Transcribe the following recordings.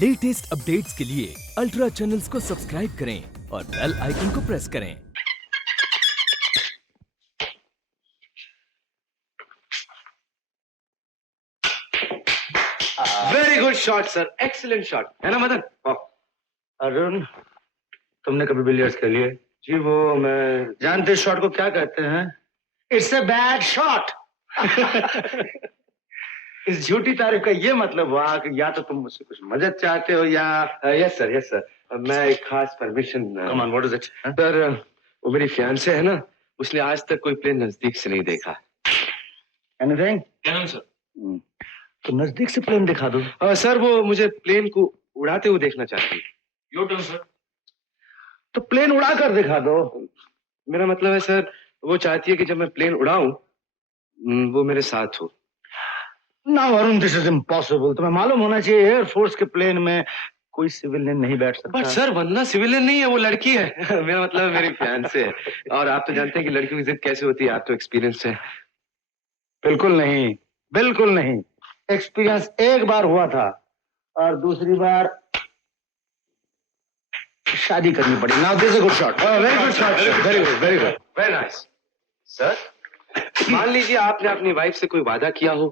Latest updates के लिए ultra channels को सब्सक्राइब करें और बेल आइकन को प्रेस करें। Very good shot sir, excellent shot, है ना मदन? अरुण, तुमने कभी बिलियर्ड्स खेली है? जी वो मैं जानते शॉट को क्या कहते हैं? It's a bad shot. इस झूठी तारीफ का ये मतलब हुआ कि या तो तुम मुझसे कुछ मदद चाहते हो या यस सर, मैं एक खास permission. Come on, what is it? Sir वो मेरी फियांसे है ना, उसने आज तक कोई प्लेन नजदीक से नहीं देखा। एनीथिंग? क्या सर? तो नजदीक से प्लेन दिखा दो। सर वो मुझे प्लेन को उड़ाते हुए देखना चाहती है। Your turn sir. तो प्लेन उड़ा कर दिखा दो। मेरा मतलब है सर, वो चाहती है कि जब मैं प्लेन उड़ाऊं वो मेरे साथ हो। Now Arun, this is impossible. तुम्हें मालूम होना चाहिए एयरफोर्स के प्लेन में कोई सिविलियन नहीं बैठ सकता। बट सर वरना सिविलियन नहीं है, वो लड़की है। मेरा मतलब है मेरी फियांसे है, और आप तो जानते हैं कि लड़कियों की जिद कैसे होती है, आप तो एक्सपीरियंस है। बिल्कुल नहीं, बिल्कुल नहीं। एक्सपीरियंस एक बार हुआ था और दूसरी बार शादी करनी पड़ी। Now this is a good shot. Very good shot, very good, very nice. Sir मान लीजिए आपने अपनी वाइफ से कोई वादा किया हो,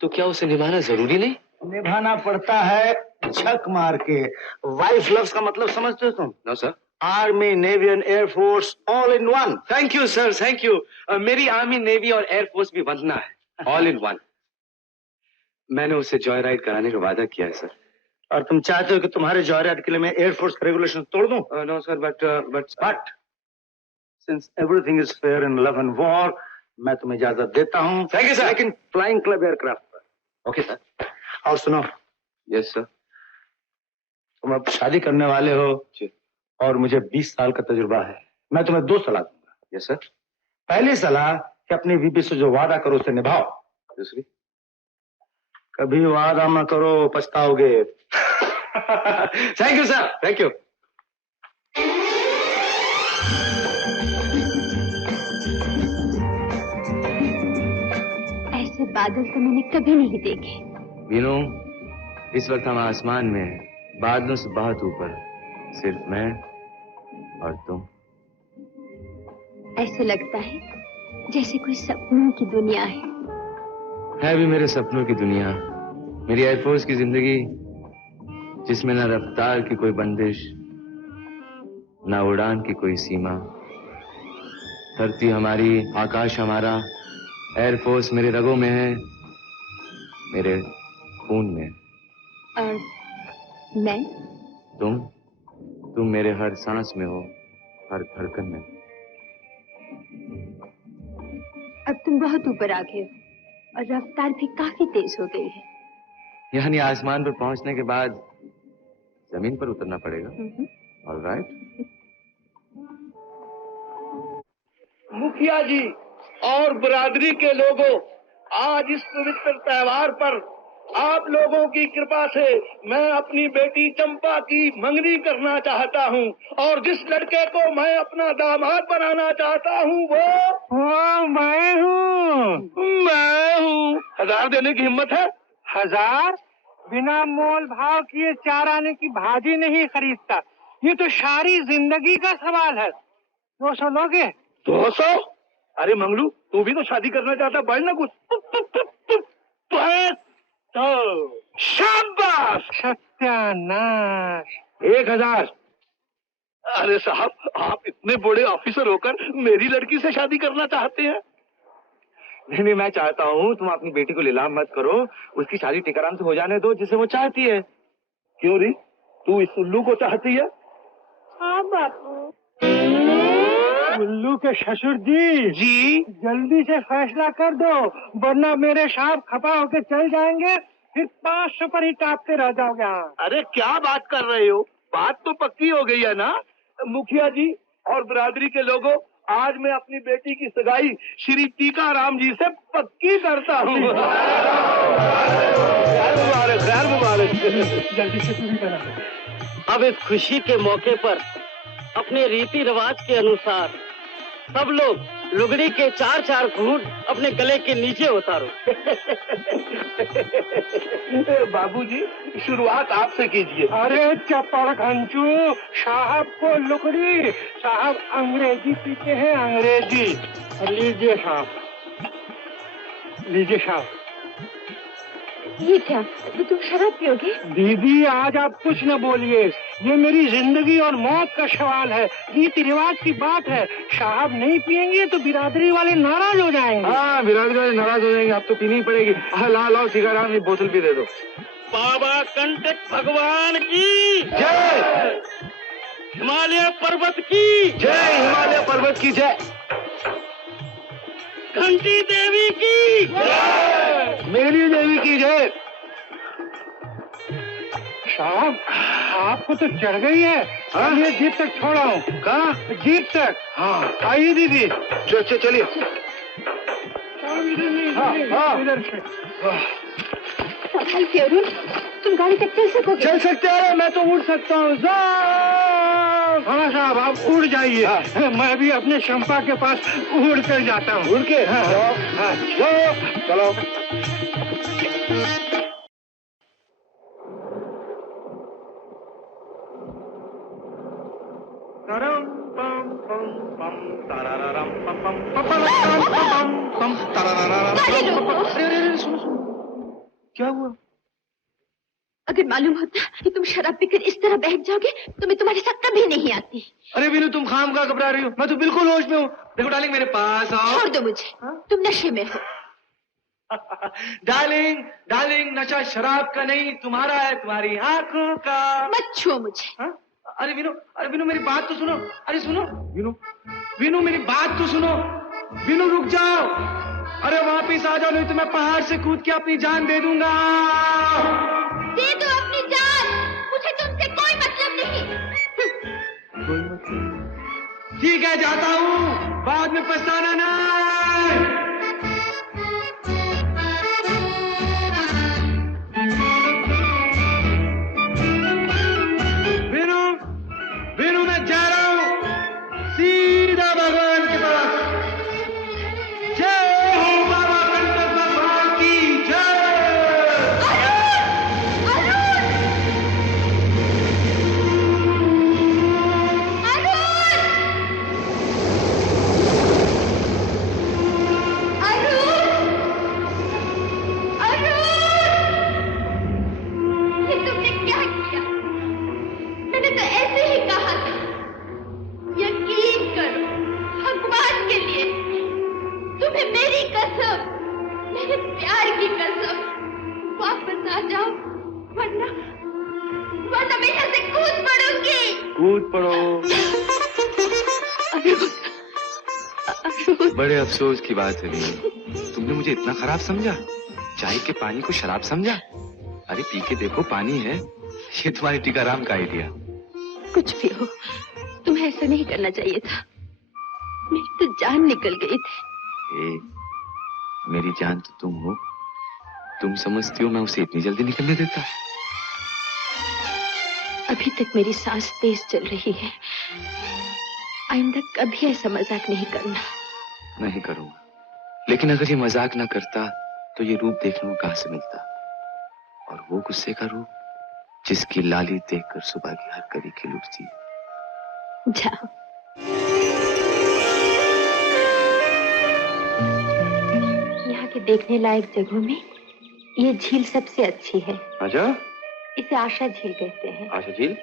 तो क्या उसे निभाना जरूरी नहीं? निभाना पड़ता है छक मार के। वाइफ लव्स का मतलब समझते हो तुम? No sir. Army, navy and air force all in one. Thank you sir, thank you. मेरी आर्मी, नेवी और एयरफोर्स भी वंदना है, ऑल इन वन। मैंने उसे जॉय राइड कराने का वादा किया है सर। और तुम चाहते हो कि तुम्हारे जॉय राइड के लिए मैं एयरफोर्स का रेगुलेशन तोड़ दूं? No sir, but since everything is fair in love and war, मैं तुम्हें इजाजत देता हूं। Thank you sir. लेकिन फ्लाइंग क्लब एयरक्राफ्ट पर। Okay sir. और सुनो, यस सर। तुम अब शादी करने वाले हो जी। और मुझे 20 साल का तजुर्बा है। मैं तुम्हें 2 सलाह दूंगा। Yes sir. पहली सलाह कि अपनी बीबी से जो वादा करो उसे निभाओ। दूसरी? कभी वादा मत करो, पछताओगे। Thank you sir, thank you. ऐसे बादल तो मैंने कभी नहीं देखे। वीनू, इस वक्त हम आसमान में हैं, बादलों से बहुत ऊपर, सिर्फ मैं और तुम। ऐसे लगता है जैसे कोई सपनों की दुनिया है भी मेरे सपनों की दुनिया, मेरी एयरफोर्स की जिंदगी, जिसमें न रफ्तार की कोई बंदिश, न उड़ान की कोई सीमा। धरती हमारी, आकाश हमारा, एयरफोर्स मेरे रगों में है, मेरे खून में। और मैं? तुम मेरे हर सांस में हो, हर धड़कन में। अब तुम बहुत ऊपर आ गए हो और रफ्तार भी काफी तेज हो गई है। यानी आसमान पर पहुंचने के बाद जमीन पर उतरना पड़ेगा। ऑलराइट। मुखिया जी और बिरादरी के लोगों, आज इस पवित्र त्योहार पर आप लोगों की कृपा से मैं अपनी बेटी चंपा की मंगनी करना चाहता हूं, और जिस लड़के को मैं अपना दामाद बनाना चाहता हूं वो मैं हूं। 1000 देने की हिम्मत है? 1000? बिना मोल भाव किए 4 आने की भाजी नहीं खरीदता। ये तो सारी जिंदगी का सवाल है। 200 लोगे? 200? अरे मंगलू, तू भी तो शादी करना चाहता, बढ़ ना कुछ। तो शाबाश। सत्यानाश। 1000। अरे साहब, आप इतने बड़े ऑफिसर होकर मेरी लड़की से शादी करना चाहते हैं? नहीं, मैं चाहता हूँ तुम अपनी बेटी को लीलाम मत करो, उसकी शादी टिकाराम से हो जाने दो जिसे वो चाहती है। क्यों री, तू इस उल्लू को चाहती है? हाँ बापू। उल्लू के ससुर जी, जल्दी से फैसला कर दो, वरना मेरे साहब खपा होके चल जाएंगे, फिर 500 पर ही टापते रह जाओगे। अरे क्या बात कर रहे हो, बात तो पक्की हो गई है ना? मुखिया जी और बिरादरी के लोगों, आज मैं अपनी बेटी की सगाई श्री टीकाराम जी से पक्की करता हूँ। खैर मुबारक। जल्दी से पूरी करा। अब इस खुशी के मौके पर अपने रीति रिवाज के अनुसार सब लोग लुगड़ी के 4-4 घूंट अपने गले के नीचे उतारो। बाबूजी, शुरुआत आपसे कीजिए। अरे चपड़ घंचू, साहब को लुकड़ी, साहब अंग्रेजी पीते हैं, अंग्रेजी। लीजिए साहब, लीजिए साहब। ये क्या, तो तुम शराब पियोगे? दीदी आज आप कुछ न बोलिए, ये मेरी जिंदगी और मौत का सवाल है, रीति रिवाज की बात है। साहब नहीं पियेंगे तो बिरादरी वाले नाराज हो जाएंगे। हाँ, बिरादरी वाले नाराज हो जाएंगे, आप तो पीनी ही पड़ेगी। लाओ सीताराम, ये बोतल भी दे दो। बाबा कंटक भगवान की जय। हिमालय पर्वत की जय, हिमालय पर्वत की जय। घंटी देवी की मेरी देवी की जय। साहब आपको तो चढ़ गई है। हाँ? ये जीप तक छोड़ा हूँ। कहाँ? जीप तक। हाँ, आइए दीदी। चलिए। हाँ। इधर से। संभल के अरुण, तुम गाड़ी तक चल सकोगे? चल सकते हैं, मैं तो उड़ सकता हूँ। हाँ साहब, आप उड़ जाइए। मैं भी अपने शंपा के पास उड़ कर जाता हूँ। उड़ के? हाँ। चलो। गाड़ी रोको। अरे सुनो, क्या हुआ? अगर मालूम होता कि तुम शराब पीकर इस तरह बहक जाओगे तो मैं तुम्हारे साथ कभी नहीं आती। अरे वीनू, तुम खाम खा घबरा रही हो, मैं तो बिल्कुल होश में हूँ। देखो डार्लिंग, मेरे पास आओ। छोड़ दो मुझे, तुम नशे में हो। डार्लिंग, नशा शराब का नहीं, तुम्हारा है, तुम्हारी आंखों का। मत छुओ मुझे। हाँ? अरे वीनू मेरी बात तो सुनो। अरे सुनो वीनू मेरी बात तो सुनो। वीनू रुक जाओ। अरे वापिस आ जाओ, नहीं तो मैं पहाड़ से कूद के अपनी जान दे दूंगा। दे दो अपनी जान, मुझे तुमसे कोई मतलब नहीं। ठीक है, जाता हूँ, बाद में पछताना नहीं। वीनू मैं जा रहा हूँ सीधा भगवान के पास। जय हो बाबा कंटक भगवान की जय। मेरी कसम, मेरे प्यार की कसम, वापस आ जाओ, वरना मैं यहाँ से कूद पड़ूंगी। कूद पड़ो। बड़े अफसोस की बात है वीनू, तुमने मुझे इतना खराब समझा, चाय के पानी को शराब समझा। अरे पी के देखो, पानी है। ये तुम्हारे टीकाराम का आइडिया। कुछ भी हो, तुम्हें ऐसा नहीं करना चाहिए था। मेरी तो जान निकल गई थी। मेरी जान तो तुम हो। तुम समझती हो मैं उसे इतनी जल्दी निकलने देता? अभी तक मेरी सांस तेज चल रही है। आइंदा कभी ऐसा मजाक नहीं करना। नहीं करूंगा, लेकिन अगर ये मजाक ना करता तो ये रूप देखने को कहां से मिलता? और वो गुस्से का रूप जिसकी लाली देखकर सुबह की हर कली खिल उठती है। जाओ। यहाँ के देखने लायक जगहों में ये झील सबसे अच्छी है। अच्छा, इसे आशा झील कहते हैं। आशा झील?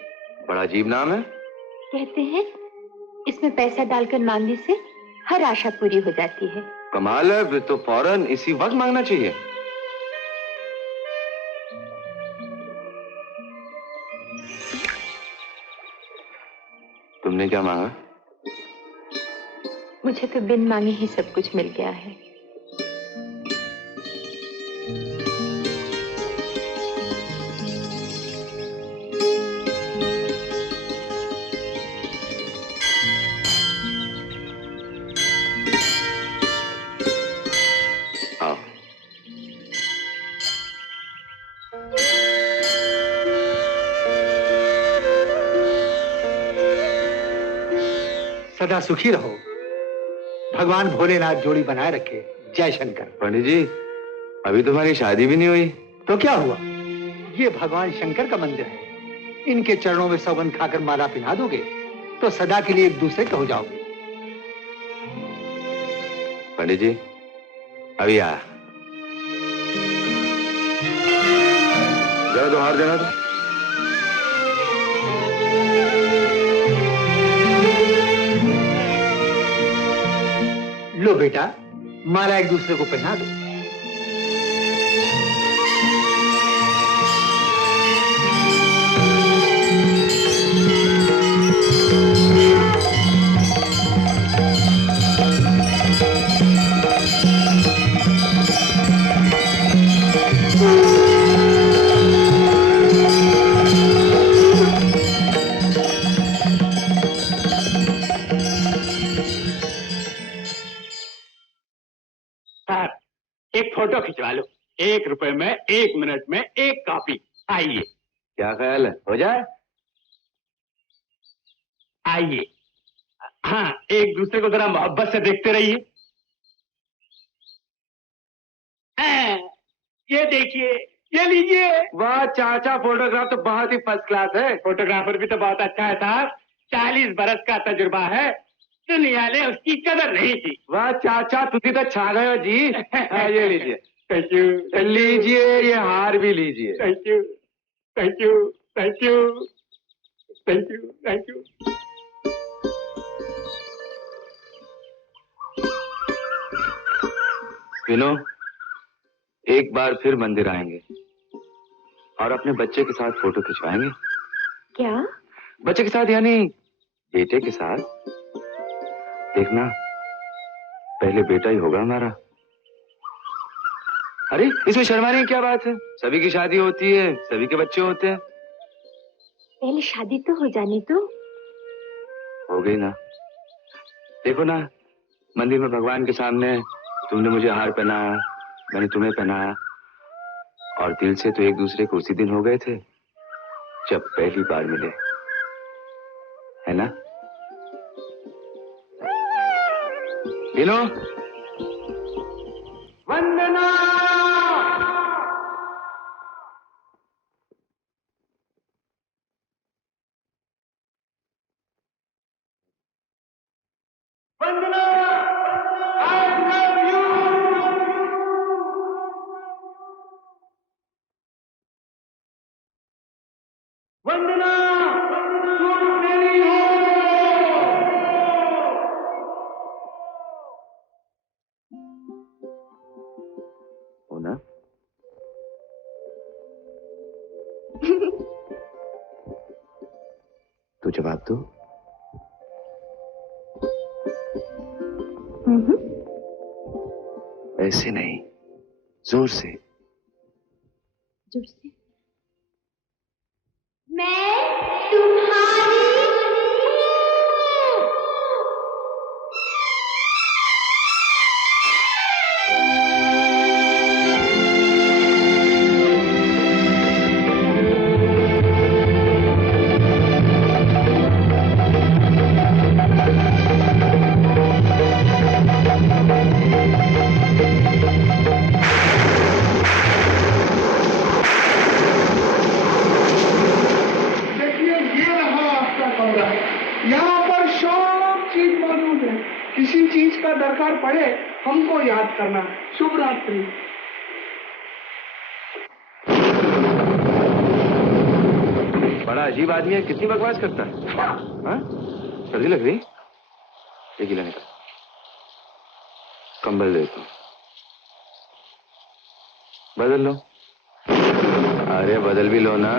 बड़ा अजीब नाम है। कहते हैं इसमें पैसा डालकर मांगने से हर आशा पूरी हो जाती है। कमाल है, फिर तो फौरन इसी वक्त मांगना चाहिए। तुमने क्या मांगा? मुझे तो बिन मांगे ही सब कुछ मिल गया है। सदा सुखी रहो, भगवान भोलेनाथ जोड़ी बनाए रखे। जय शंकर। पंडित जी, अभी तुम्हारी शादी भी नहीं हुई। तो क्या हुआ, ये भगवान शंकर का मंदिर है। इनके चरणों में सौगंध खाकर माला पिना दोगे तो सदा के लिए एक दूसरे के हो जाओगे। पंडित जी, अभी आ जरा तो हार देना तो। लो बेटा, माला एक दूसरे को पहना दो। सर, एक फोटो खिंचवा लो। 1 रुपए में 1 मिनट में 1 कॉपी। आइए क्या ख्याल है, हो जाए? आइए। हाँ, एक दूसरे को जरा मोहब्बत से देखते रहिए। ये देखिए, ये लीजिए। वाह चाचा, फोटोग्राफ तो बहुत ही फर्स्ट क्लास है। फोटोग्राफर भी तो बहुत अच्छा है साहब। 40 बरस का तजुर्बा है। दुनिया ने उसकी कदर नहीं की। वाह चाचा, तुझी तो छा गए हो जी। ये लीजिए। Thank you. लीजिए, ये हार भी लीजिए। Thank you, thank you, thank you, thank you, thank यू। विनो, एक बार फिर मंदिर आएंगे और अपने बच्चे के साथ फोटो खिंचवाएंगे। क्या? बच्चे के साथ यानी बेटे के साथ। देखना, पहले बेटा ही होगा हमारा। अरे इसमें शर्माने की क्या बात है? सभी की शादी होती है, सभी के बच्चे होते हैं। पहले शादी तो हो जाने दो। हो गई ना। देखो ना, मंदिर में भगवान के सामने तुमने मुझे हार पहनाया, मैंने तुम्हें पहनाया, और दिल से तो एक दूसरे को उसी दिन हो गए थे जब पहली बार मिले, है ना? विनो, वंदना। वंदना, I love you। वंदना, तुम मेरी हो। हो ना? तो जवाब दो। ऐसे नहीं, जोर से। जोर से। मैं तुम्हारी हूँ। देखिए, ये रहा आपका कमरा। यहाँ पर सब चीज मौजूद है। किसी चीज का दरकार पड़े हमको याद करना। शुभ रात्रि। बड़ा अजीब आदमी है, कितनी बकवास करता है। हाँ? सर्दी लग रही? ये गिला निकाल, कंबल देता हूँ, बदल लो। अरे बदल भी लो ना।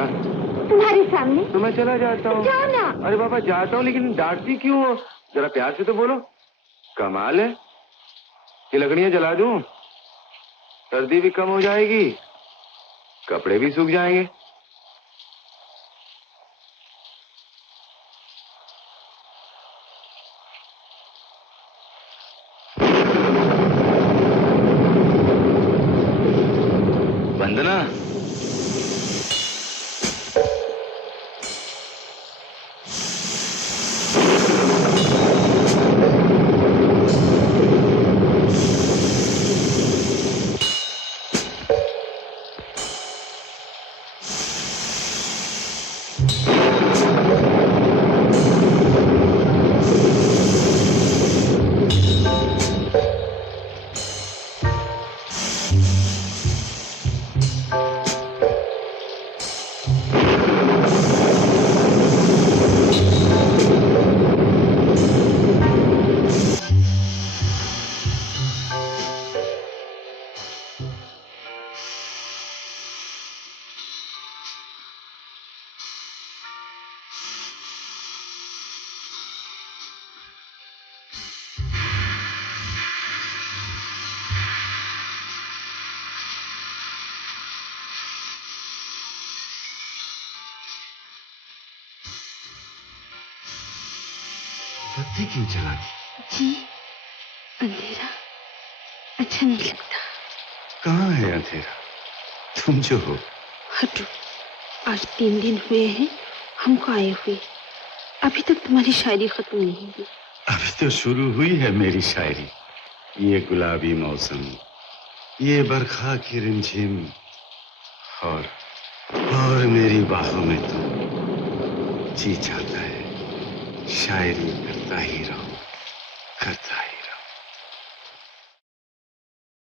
तुम्हारे सामने। तो मैं चला जाता हूँ। जाओ ना। अरे बाबा जाता हूँ, लेकिन डांटती क्यों हो? जरा प्यार से तो बोलो। कमाल है, ये लकड़ियां जला दूं, सर्दी भी कम हो जाएगी, कपड़े भी सूख जाएंगे। वंदना, बत्ती क्यों जला दी? जी अंधेरा अच्छा नहीं लगता। कहाँ है अंधेरा? तुम जो हो। हटो, आज 3 दिन हुए हैं हमको आए हुए, अभी तक तुम्हारी शायरी खत्म नहीं हुई। अभी तो शुरू हुई है मेरी शायरी। ये गुलाबी मौसम, ये बरखा की रिमझिम, और मेरी बाहों में तुम। जी चाहता है शायरी करता ही रहूं, करता ही।